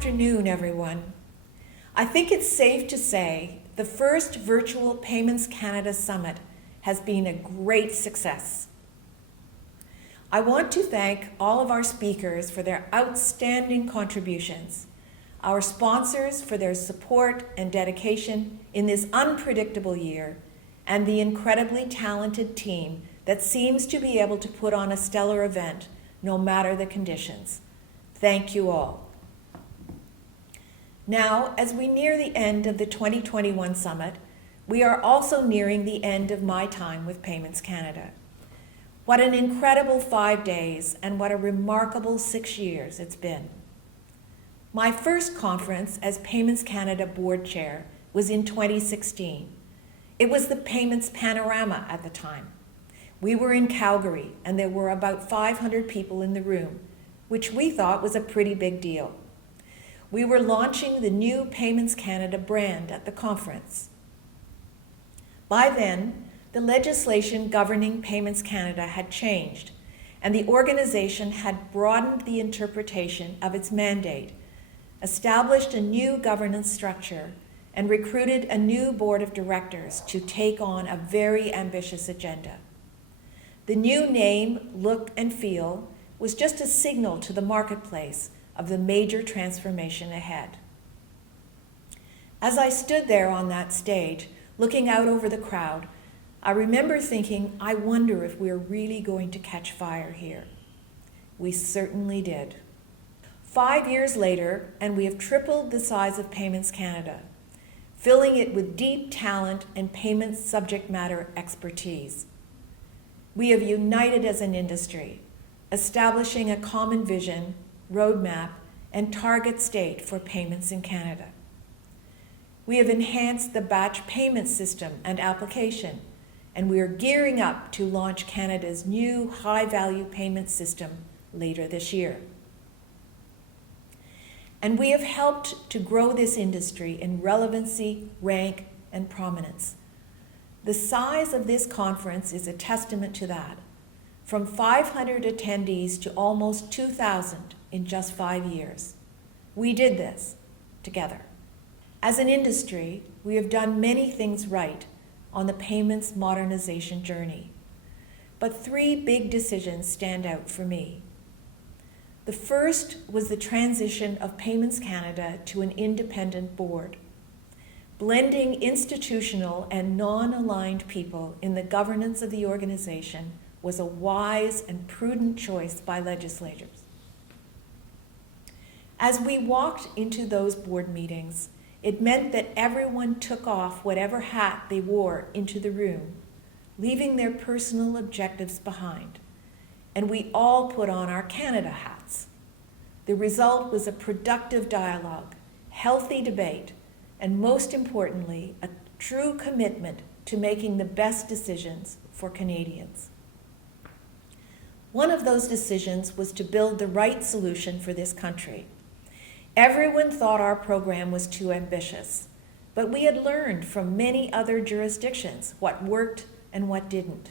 afternoon, everyone. I think it's safe to say the first virtual Payments Canada Summit has been a great success. I want to thank all of our speakers for their outstanding contributions, our sponsors for their support and dedication in this unpredictable year, and the incredibly talented team that seems to be able to put on a stellar event no matter the conditions. Thank you all. Now, as we near the end of the 2021 summit, we are also nearing the end of my time with Payments Canada. What an incredible 5 days and what a remarkable 6 years it's been. My first conference as Payments Canada Board Chair was in 2016. It was the Payments Panorama at the time. We were in Calgary and there were about 500 people in the room, which we thought was a pretty big deal. We were launching the new Payments Canada brand at the conference. By then, the legislation governing Payments Canada had changed, and the organization had broadened the interpretation of its mandate, established a new governance structure, and recruited a new board of directors to take on a very ambitious agenda. The new name, look, and feel was just a signal to the marketplace of the major transformation ahead. As I stood there on that stage, looking out over the crowd, I remember thinking, I wonder if we're really going to catch fire here. We certainly did. 5 years later, and we have tripled the size of Payments Canada, filling it with deep talent and payments subject matter expertise. We have united as an industry, establishing a common vision, roadmap, and target state for payments in Canada. We have enhanced the batch payment system and application, and we are gearing up to launch Canada's new high-value payment system later this year. And we have helped to grow this industry in relevancy, rank, and prominence. The size of this conference is a testament to that. From 500 attendees to almost 2,000 in just 5 years. We did this together. As an industry, we have done many things right on the payments modernization journey. But 3 big decisions stand out for me. The first was the transition of Payments Canada to an independent board. Blending institutional and non-aligned people in the governance of the organization was a wise and prudent choice by legislators. As we walked into those board meetings, it meant that everyone took off whatever hat they wore into the room, leaving their personal objectives behind, and we all put on our Canada hats. The result was a productive dialogue, healthy debate, and most importantly, a true commitment to making the best decisions for Canadians. One of those decisions was to build the right solution for this country. Everyone thought our program was too ambitious, but we had learned from many other jurisdictions what worked and what didn't.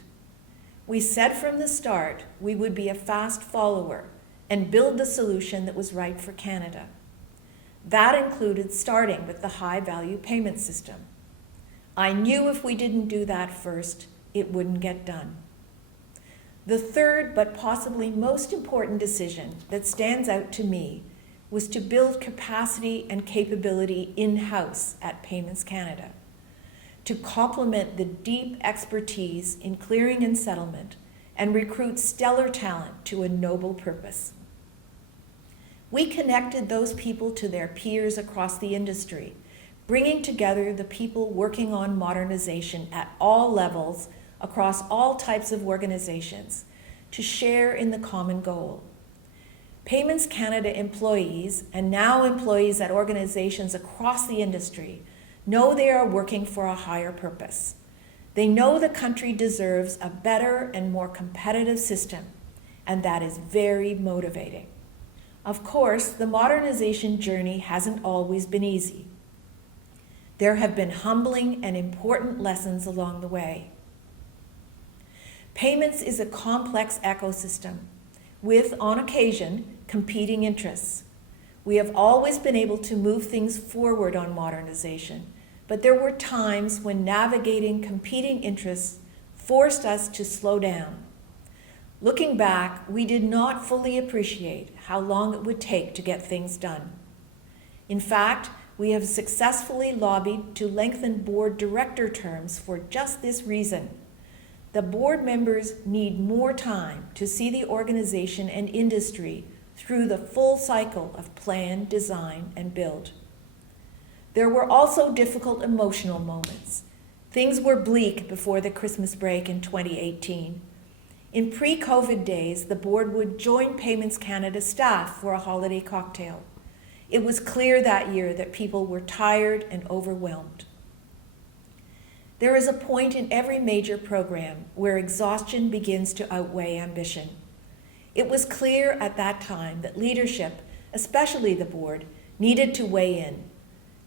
We said from the start we would be a fast follower and build the solution that was right for Canada. That included starting with the high-value payment system. I knew if we didn't do that first, it wouldn't get done. The third, but possibly most important decision that stands out to me was to build capacity and capability in-house at Payments Canada, to complement the deep expertise in clearing and settlement and recruit stellar talent to a noble purpose. We connected those people to their peers across the industry, bringing together the people working on modernization at all levels across all types of organizations to share in the common goal. Payments Canada employees, and now employees at organizations across the industry, know they are working for a higher purpose. They know the country deserves a better and more competitive system, and that is very motivating. Of course, the modernization journey hasn't always been easy. There have been humbling and important lessons along the way. Payments is a complex ecosystem with, on occasion, competing interests. We have always been able to move things forward on modernization, but there were times when navigating competing interests forced us to slow down. Looking back, we did not fully appreciate how long it would take to get things done. In fact, we have successfully lobbied to lengthen board director terms for just this reason. The board members need more time to see the organization and industry through the full cycle of plan, design, and build. There were also difficult emotional moments. Things were bleak before the Christmas break in 2018. In pre-COVID days, the board would join Payments Canada staff for a holiday cocktail. It was clear that year that people were tired and overwhelmed. There is a point in every major program where exhaustion begins to outweigh ambition. It was clear at that time that leadership, especially the board, needed to weigh in,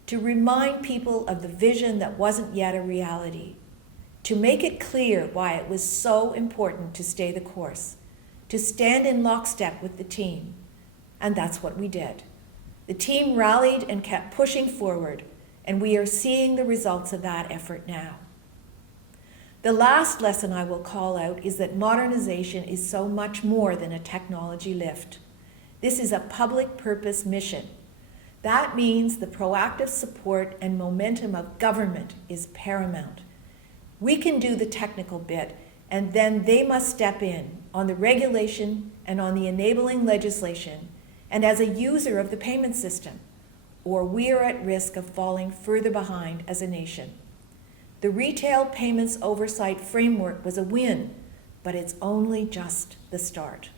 to remind people of the vision that wasn't yet a reality, to make it clear why it was so important to stay the course, to stand in lockstep with the team. And that's what we did. The team rallied and kept pushing forward, and we are seeing the results of that effort now. The last lesson I will call out is that modernization is so much more than a technology lift. This is a public purpose mission. That means the proactive support and momentum of government is paramount. We can do the technical bit, and then they must step in on the regulation and on the enabling legislation and as a user of the payment system, or we are at risk of falling further behind as a nation. The Retail Payments Oversight Framework was a win, but it's only just the start.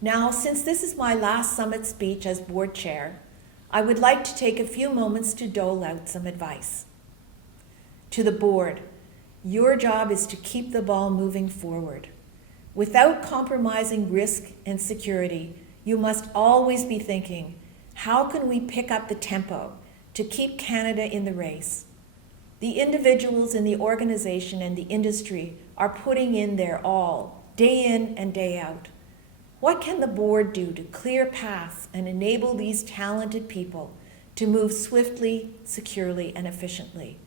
Now, since this is my last summit speech as board chair, I would like to take a few moments to dole out some advice. To the board, your job is to keep the ball moving forward. Without compromising risk and security, you must always be thinking, how can we pick up the tempo to keep Canada in the race? The individuals in the organization and the industry are putting in their all, day in and day out. What can the board do to clear paths and enable these talented people to move swiftly, securely, and efficiently?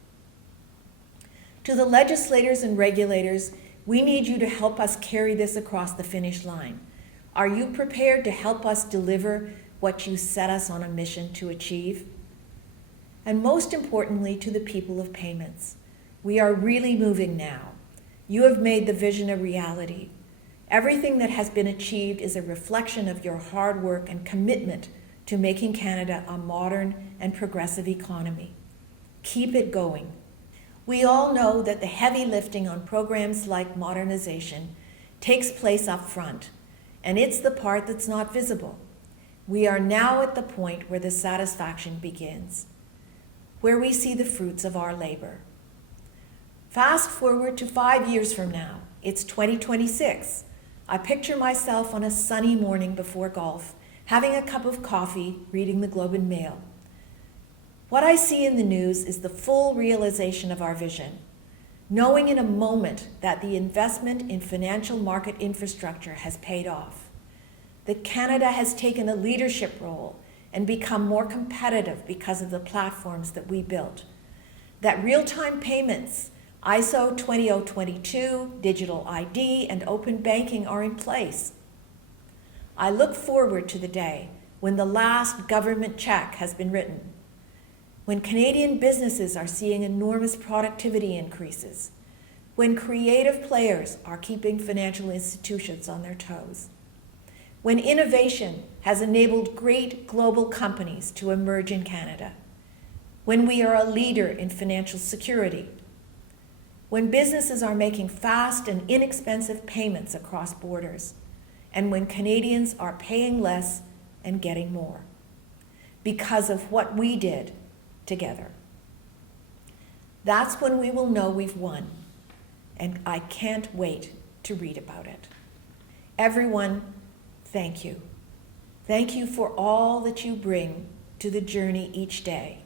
To the legislators and regulators, we need you to help us carry this across the finish line. Are you prepared to help us deliver what you set us on a mission to achieve? And most importantly, to the people of payments, we are really moving now. You have made the vision a reality. Everything that has been achieved is a reflection of your hard work and commitment to making Canada a modern and progressive economy. Keep it going. We all know that the heavy lifting on programs like modernization takes place up front, and it's the part that's not visible. We are now at the point where the satisfaction begins, where we see the fruits of our labor. Fast forward to 5 years from now. It's 2026. I picture myself on a sunny morning before golf, having a cup of coffee, reading the Globe and Mail. What I see in the news is the full realization of our vision, knowing in a moment that the investment in financial market infrastructure has paid off, that Canada has taken a leadership role and become more competitive because of the platforms that we built, that real-time payments, ISO 20022, digital ID, and open banking are in place. I look forward to the day when the last government check has been written, when Canadian businesses are seeing enormous productivity increases, when creative players are keeping financial institutions on their toes, when innovation has enabled great global companies to emerge in Canada, when we are a leader in financial security, when businesses are making fast and inexpensive payments across borders, and when Canadians are paying less and getting more because of what we did together. That's when we will know we've won, and I can't wait to read about it. Everyone, thank you. Thank you for all that you bring to the journey each day,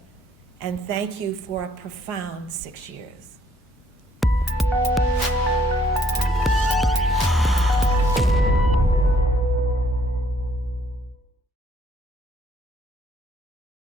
and thank you for a profound 6 years.